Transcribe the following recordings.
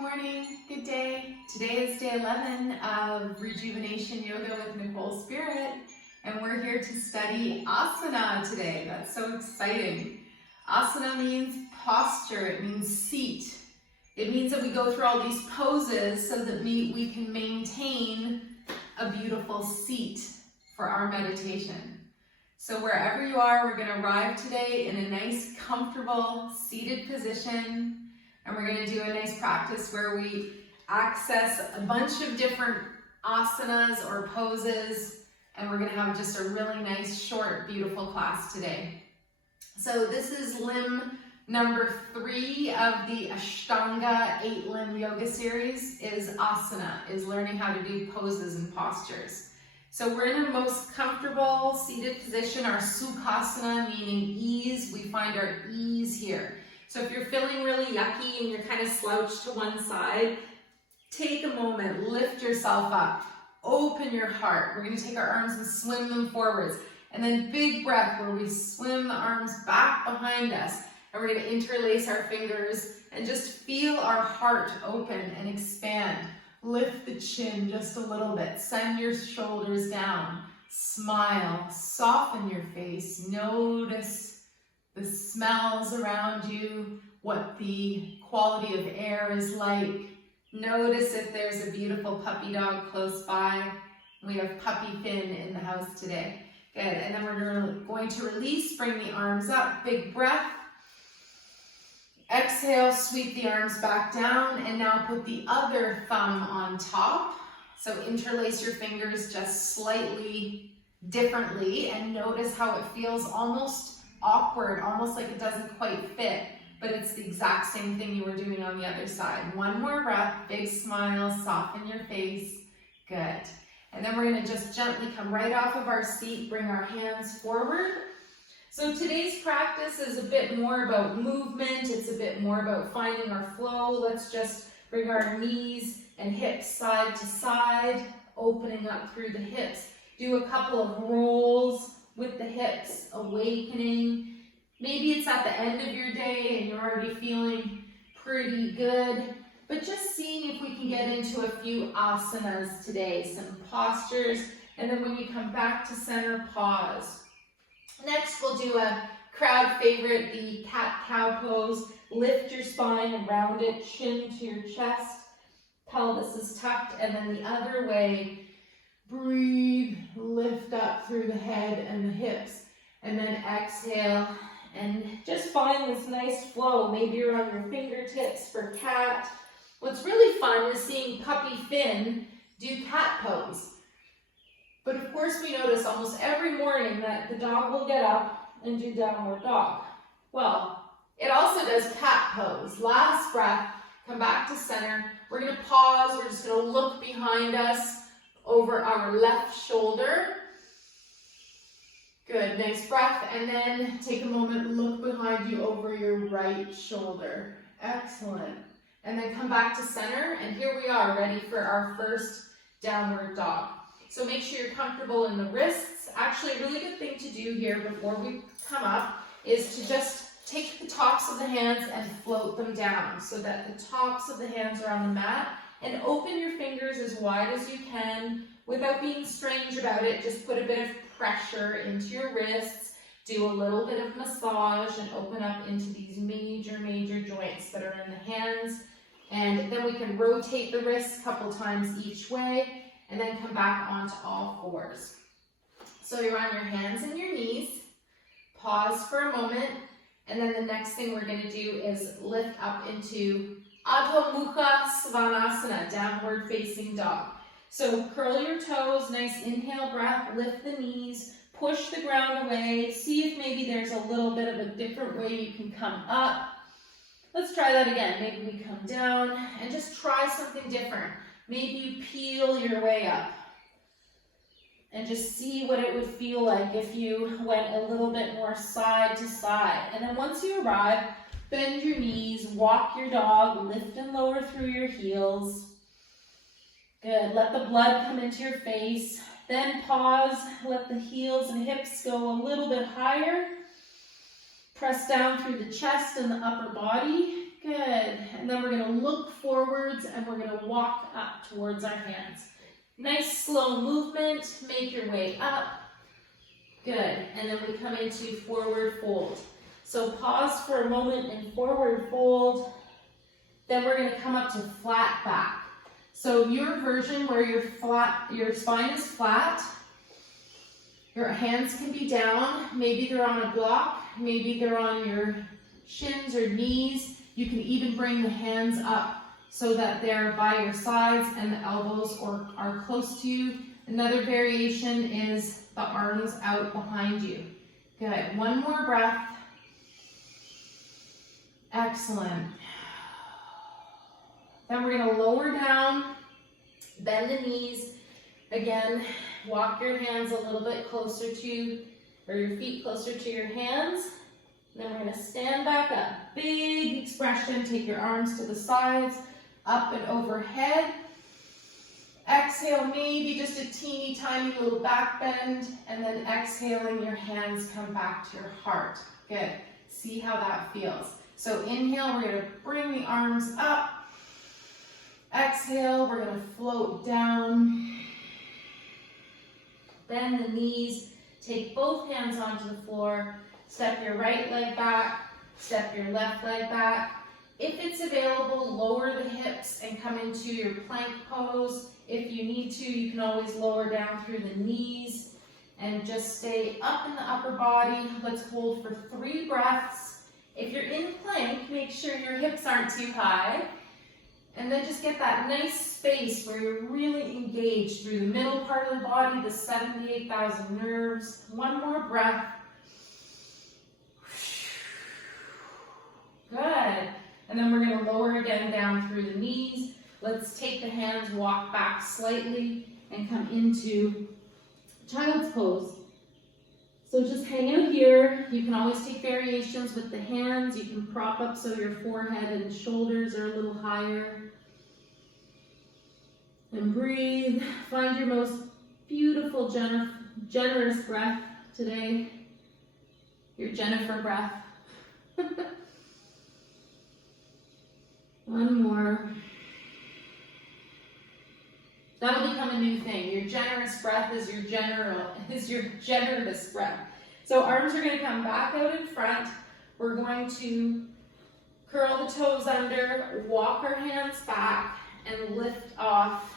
morning, good day. Today is day 11 of Rejuvenation Yoga with Nicole Spirit, and we're here to study Asana today. That's so exciting. Asana means posture, it means seat. It means that we go through all these poses so that we can maintain a beautiful seat for our meditation. So wherever you are, we're going to arrive today in a nice, comfortable, seated position. And we're going to do a nice practice where we access a bunch of different asanas or poses. And we're going to have just a really nice, short, beautiful class today. So this is limb number 3 of the Ashtanga 8-limb yoga series is asana, is learning how to do poses and postures. So we're in a most comfortable seated position, our sukhasana, meaning ease. We find our ease here. So if you're feeling really yucky and you're kind of slouched to one side, take a moment, lift yourself up, open your heart. We're going to take our arms and swim them forwards. And then big breath where we swim the arms back behind us. And we're going to interlace our fingers and just feel our heart open and expand. Lift the chin just a little bit. Send your shoulders down. Smile. Soften your face. Notice the smells around you, what the quality of air is like. Notice if there's a beautiful puppy dog close by. We have Puppy Finn in the house today. Good, and then we're going to release, bring the arms up, big breath. Exhale, sweep the arms back down, and now put the other thumb on top. So interlace your fingers just slightly differently, and notice how it feels almost awkward, almost like it doesn't quite fit, but it's the exact same thing you were doing on the other side. One more breath, big smile, soften your face. Good. And then we're going to just gently come right off of our seat, bring our hands forward. So today's practice is a bit more about movement. It's a bit more about finding our flow. Let's just bring our knees and hips side to side, opening up through the hips. Do a couple of rolls with the hips, awakening. Maybe it's at the end of your day and you're already feeling pretty good, but just seeing if we can get into a few asanas today, some postures, and then when you come back to center, pause. Next, we'll do a crowd favorite, the cat-cow pose. Lift your spine and round it, chin to your chest, pelvis is tucked, and then the other way. Breathe, lift up through the head and the hips, and then exhale, and just find this nice flow. Maybe you're on your fingertips for cat. What's really fun is seeing Puppy Finn do cat pose. But of course we notice almost every morning that the dog will get up and do downward dog. Well, it also does cat pose. Last breath, come back to center. We're going to pause. We're just going to look behind us over our left shoulder. Good, nice breath. And then take a moment, look behind you over your right shoulder. Excellent. And then come back to center. And here we are, ready for our first downward dog. So make sure you're comfortable in the wrists. Actually, a really good thing to do here before we come up is to just take the tops of the hands and float them down so that the tops of the hands are on the mat. And open your fingers as wide as you can without being strange about it. Just put a bit of pressure into your wrists. Do a little bit of massage and open up into these major joints that are in the hands. And then we can rotate the wrists a couple times each way and then come back onto all fours. So you're on your hands and your knees. Pause for a moment. And then the next thing we're going to do is lift up into Adho Mukha Svanasana, downward facing dog. So curl your toes, nice inhale breath, lift the knees, push the ground away. See if maybe there's a little bit of a different way you can come up. Let's try that again. Maybe we come down and just try something different. Maybe you peel your way up and just see what it would feel like if you went a little bit more side to side. And then once you arrive, bend your knees, walk your dog, lift and lower through your heels. Good, let the blood come into your face. Then pause, let the heels and hips go a little bit higher. Press down through the chest and the upper body. Good. And then we're going to look forwards and we're going to walk up towards our hands. Nice slow movement. Make your way up. Good. And then we come into forward fold. So pause for a moment in forward fold. Then we're going to come up to flat back. So your version where your spine is flat, your hands can be down. Maybe they're on a block. Maybe they're on your shins or knees. You can even bring the hands up so that they're by your sides and the elbows are close to you. Another variation is the arms out behind you. Good. One more breath. Excellent. Then we're going to lower down, bend the knees. Again, walk your hands a little bit closer to, or your feet closer to your hands. And then we're going to stand back up. Big expression. Take your arms to the sides, up and overhead. Exhale, maybe just a teeny tiny little back bend, and then exhaling, your hands come back to your heart. Good. See how that feels. So inhale, we're going to bring the arms up. Exhale, we're going to float down. Bend the knees. Take both hands onto the floor. Step your right leg back. Step your left leg back. If it's available, lower the hips and come into your plank pose. If you need to, you can always lower down through the knees and just stay up in the upper body. Let's hold for 3 breaths. If you're in plank, make sure your hips aren't too high. And then just get that nice space where you're really engaged through the middle part of the body, the 78,000 nerves. One more breath. Good. And then we're going to lower again down through the knees. Let's take the hands, walk back slightly, and come into child's pose. So just hang out here. You can always take variations with the hands. You can prop up so your forehead and shoulders are a little higher. And breathe. Find your most beautiful, generous breath today. Your Jennifer breath. One more. That'll become a new thing. Your generous breath is your generous breath. So arms are going to come back out in front. We're going to curl the toes under, walk our hands back, and lift off.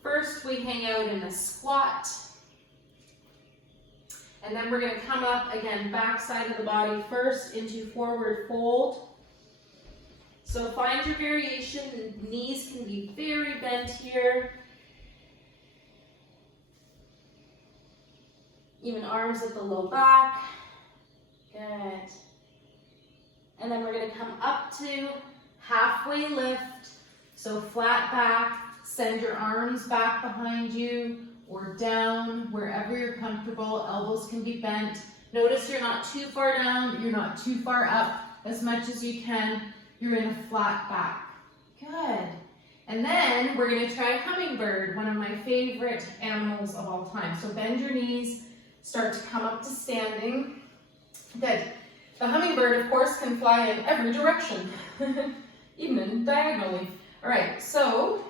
First, we hang out in a squat. And then we're going to come up again, back side of the body first into forward fold. So find your variation. The knees can be very bent here. Even arms at the low back. Good. And then we're going to come up to halfway lift. So flat back. Send your arms back behind you or down wherever you're comfortable. Elbows can be bent. Notice you're not too far down. You're not too far up. As much as you can. You're in a flat back. Good. And then we're going to try hummingbird, one of my favorite animals of all time. So bend your knees. Start to come up to standing. Good. The hummingbird, of course, can fly in every direction, even diagonally. All right, so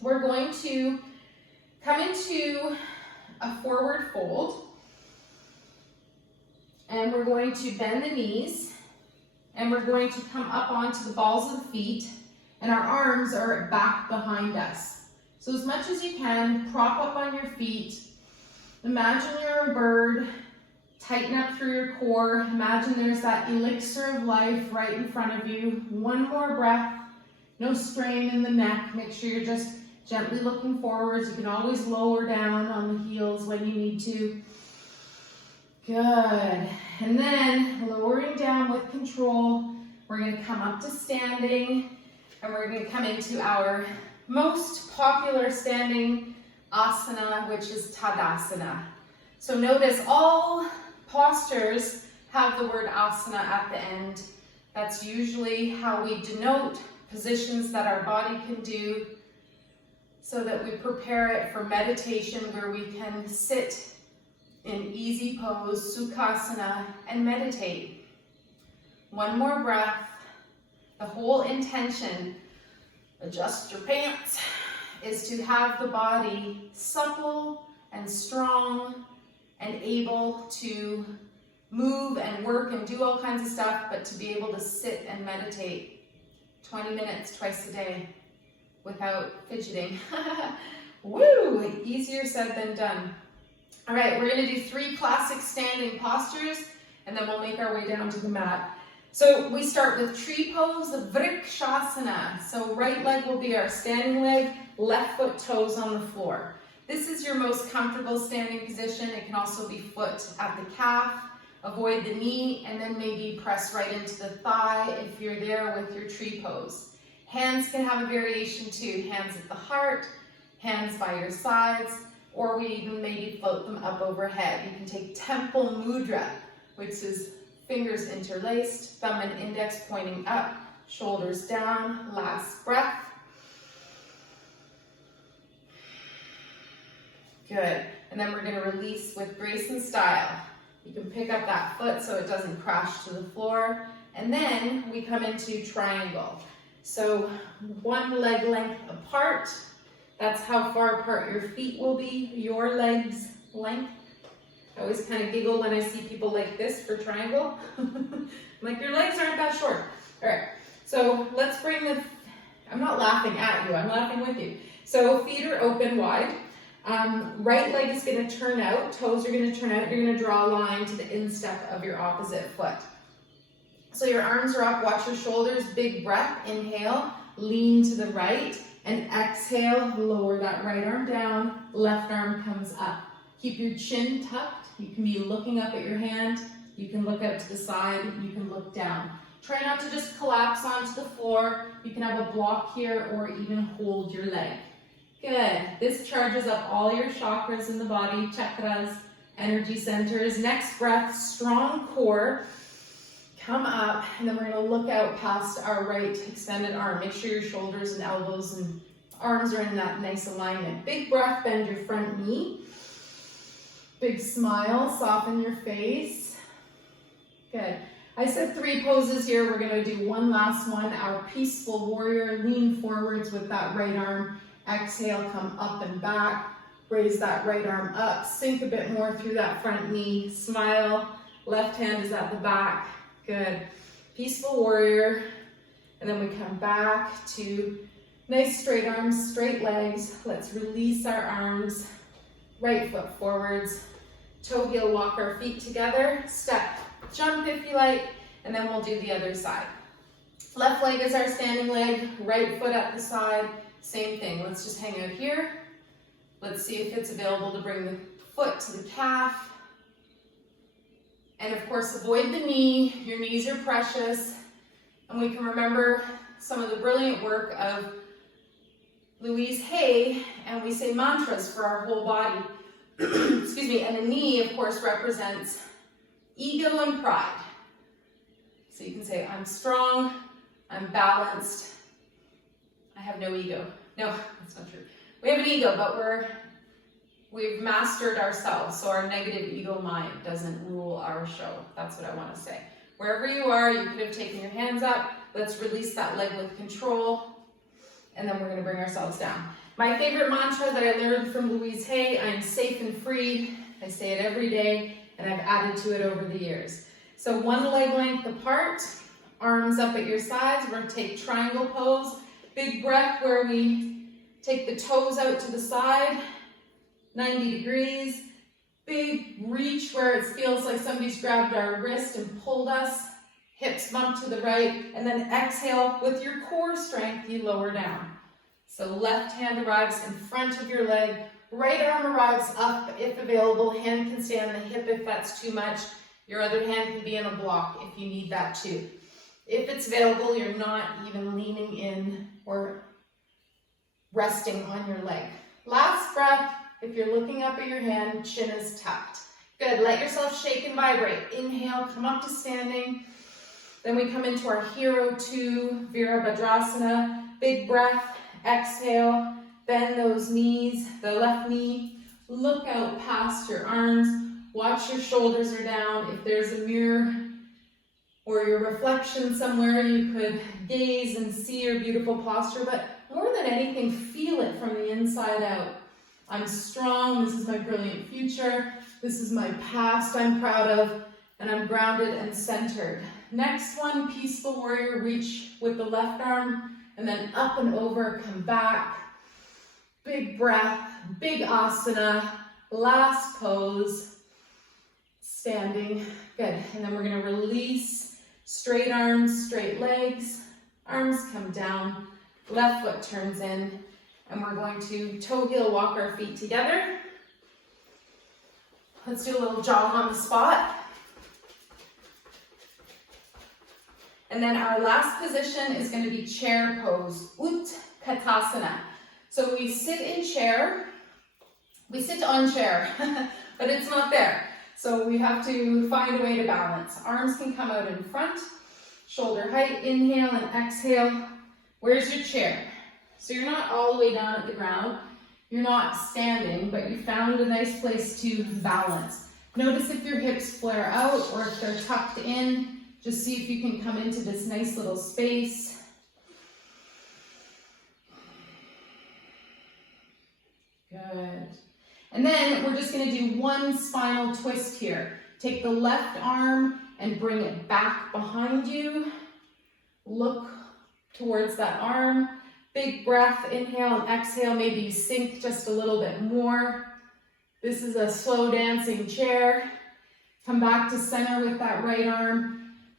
we're going to come into a forward fold, and we're going to bend the knees, and we're going to come up onto the balls of the feet, and our arms are back behind us. So as much as you can, prop up on your feet. Imagine you're a bird, tighten up through your core. Imagine there's that elixir of life right in front of you. One more breath, no strain in the neck. Make sure you're just gently looking forwards. You can always lower down on the heels when you need to. Good. And then lowering down with control, we're going to come up to standing, and we're going to come into our most popular standing asana, which is Tadasana. So notice all postures have the word asana at the end. That's usually how we denote positions that our body can do so that we prepare it for meditation where we can sit in easy pose, Sukhasana, and meditate. One more breath. The whole intention, adjust your pants, is to have the body supple and strong and able to move and work and do all kinds of stuff, but to be able to sit and meditate 20 minutes twice a day without fidgeting. Woo! Easier said than done. All right, we're going to do 3 classic standing postures, and then we'll make our way down to the mat. So we start with tree pose, vrikshasana. So right leg will be our standing leg, left foot toes on the floor. This is your most comfortable standing position. It can also be foot at the calf. Avoid the knee, and then maybe press right into the thigh if you're there with your tree pose. Hands can have a variation too. Hands at the heart, hands by your sides, or we even maybe float them up overhead. You can take temple mudra, which is fingers interlaced, thumb and index pointing up, shoulders down. Last breath. Good. And then we're going to release with grace and style. You can pick up that foot so it doesn't crash to the floor. And then we come into triangle. So one leg length apart. That's how far apart your feet will be, your legs length. I always kind of giggle when I see people like this for triangle. I'm like, your legs aren't that short. All right, so let's bring the, I'm not laughing at you, I'm laughing with you. So feet are open wide. Right leg is going to turn out, toes are going to turn out. You're going to draw a line to the instep of your opposite foot. So your arms are up, watch your shoulders, big breath, inhale, lean to the right, and exhale, lower that right arm down, left arm comes up. Keep your chin tucked. You can be looking up at your hand. You can look out to the side. You can look down. Try not to just collapse onto the floor. You can have a block here or even hold your leg. Good. This charges up all your chakras in the body, chakras, energy centers. Next breath, strong core. Come up, and then we're going to look out past our right extended arm. Make sure your shoulders and elbows and arms are in that nice alignment. Big breath, bend your front knee. Big smile, soften your face. Good. I said 3 poses here. We're going to do one last one. Our peaceful warrior. Lean forwards with that right arm. Exhale, come up and back. Raise that right arm up. Sink a bit more through that front knee. Smile. Left hand is at the back. Good. Peaceful warrior. And then we come back to nice straight arms, straight legs. Let's release our arms. Right foot forwards. Toe heel walk our feet together. Step, jump if you like. And then we'll do the other side. Left leg is our standing leg. Right foot at the side. Same thing. Let's just hang out here. Let's see if it's available to bring the foot to the calf. And of course, avoid the knee. Your knees are precious. And we can remember some of the brilliant work of Louise Hay, and we say mantras for our whole body. Excuse me. And the knee, of course, represents ego and pride. So you can say, I'm strong, I'm balanced, I have no ego. No, that's not true. We have an ego, but we've mastered ourselves, so our negative ego mind doesn't rule our show. That's what I want to say. Wherever you are, you could have taken your hands up. Let's release that leg with control, and then we're going to bring ourselves down. My favorite mantra that I learned from Louise Hay, I am safe and free. I say it every day, and I've added to it over the years. So one leg length apart, arms up at your sides. We're going to take triangle pose. Big breath where we take the toes out to the side, 90 degrees. Big reach where it feels like somebody's grabbed our wrist and pulled us. Hips bump to the right, and then exhale with your core strength, you lower down. So left hand arrives in front of your leg, right arm arrives up if available. Hand can stay on the hip if that's too much. Your other hand can be in a block if you need that too. If it's available, you're not even leaning in or resting on your leg. Last breath, if you're looking up at your hand, chin is tucked. Good, let yourself shake and vibrate. Inhale, come up to standing. Then we come into our Hero 2, Virabhadrasana. Big breath, exhale, bend those knees, the left knee. Look out past your arms. Watch your shoulders are down. If there's a mirror or your reflection somewhere. You could gaze and see your beautiful posture, but more than anything, feel it from the inside out. I'm strong, this is my brilliant future, this is my past I'm proud of, and I'm grounded and centered. Next one, peaceful warrior, reach with the left arm, and then up and over, come back. Big breath, big asana, last pose, standing, good. And then we're gonna release, straight arms, straight legs, arms come down, left foot turns in, and we're going to toe heel walk our feet together. Let's do a little jog on the spot. And then our last position is going to be chair pose, Utkatasana. So we sit in chair, we sit on chair, but it's not there. So we have to find a way to balance. Arms can come out in front, shoulder height, inhale and exhale. Where's your chair? So you're not all the way down at the ground, you're not standing, but you found a nice place to balance. Notice if your hips flare out or if they're tucked in. Just see if you can come into this nice little space. Good. And then we're just going to do one spinal twist here. Take the left arm and bring it back behind you. Look towards that arm. Big breath, inhale and exhale. Maybe you sink just a little bit more. This is a slow dancing chair. Come back to center with that right arm.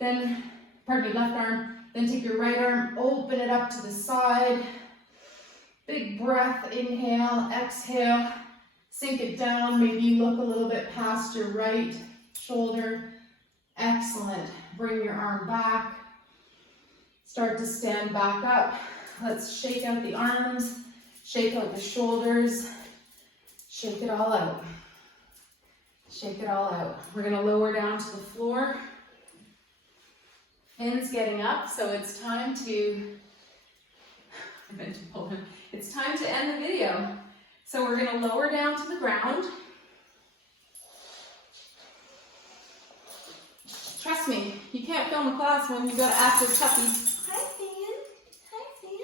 Then, pardon me, left arm. Then take your right arm, open it up to the side. Big breath, inhale, exhale. Sink it down. Maybe you look a little bit past your right shoulder. Excellent. Bring your arm back. Start to stand back up. Let's shake out the arms, shake out the shoulders, shake it all out. Shake it all out. We're going to lower down to the floor. Fin's getting up, so it's time to, it's time to end the video. So we're going to lower down to the ground. Trust me, you can't film a class when you've got active puppies. Hi, Fan. Hi, Fan.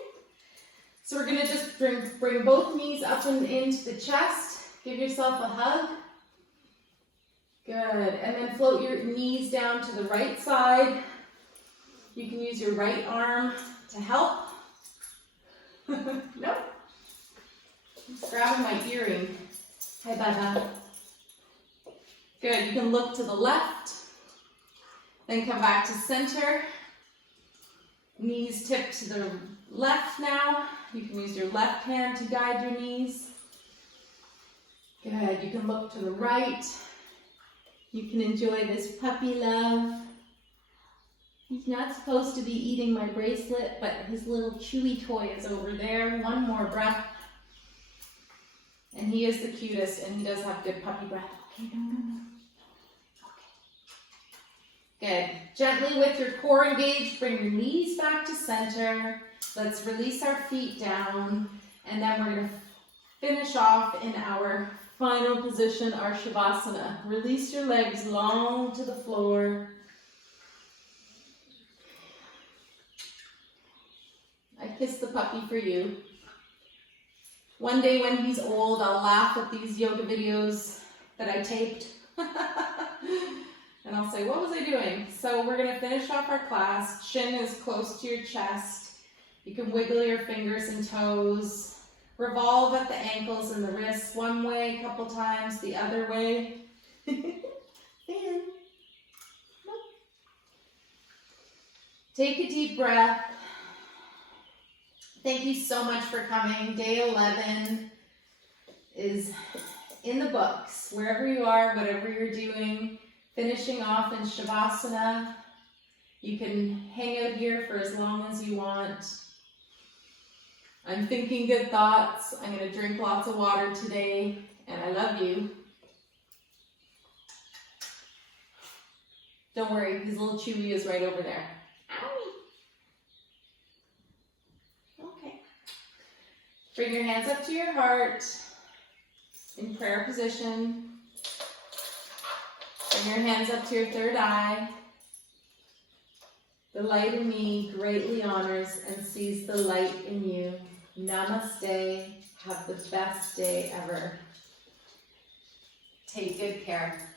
So we're going to just bring both knees up and into the chest. Give yourself a hug. Good. And then float your knees down to the right side. You can use your right arm to help. Nope. I'm just grabbing my earring. Hi, Baba. Good. You can look to the left. Then come back to center. Knees tip to the left now. You can use your left hand to guide your knees. Good. You can look to the right. You can enjoy this puppy love. He's not supposed to be eating my bracelet, but his little chewy toy is over there. One more breath. And he is the cutest, and he does have good puppy breath. Okay, no. Okay. Good. Gently with your core engaged, bring your knees back to center. Let's release our feet down, and then we're going to finish off in our final position, our Shavasana. Release your legs long to the floor. I kissed the puppy for you. One day when he's old, I'll laugh at these yoga videos that I taped. And I'll say, what was I doing? So we're going to finish off our class. Chin is close to your chest. You can wiggle your fingers and toes. Revolve at the ankles and the wrists. One way, a couple times, the other way. Fan. Take a deep breath. Thank you so much for coming. Day 11 is in the books. Wherever you are, whatever you're doing, finishing off in Shavasana. You can hang out here for as long as you want. I'm thinking good thoughts. I'm going to drink lots of water today, and I love you. Don't worry, his little Chewy is right over there. Okay. Bring your hands up to your heart in prayer position. Bring your hands up to your third eye. The light in me greatly honors and sees the light in you. Namaste. Have the best day ever. Take good care.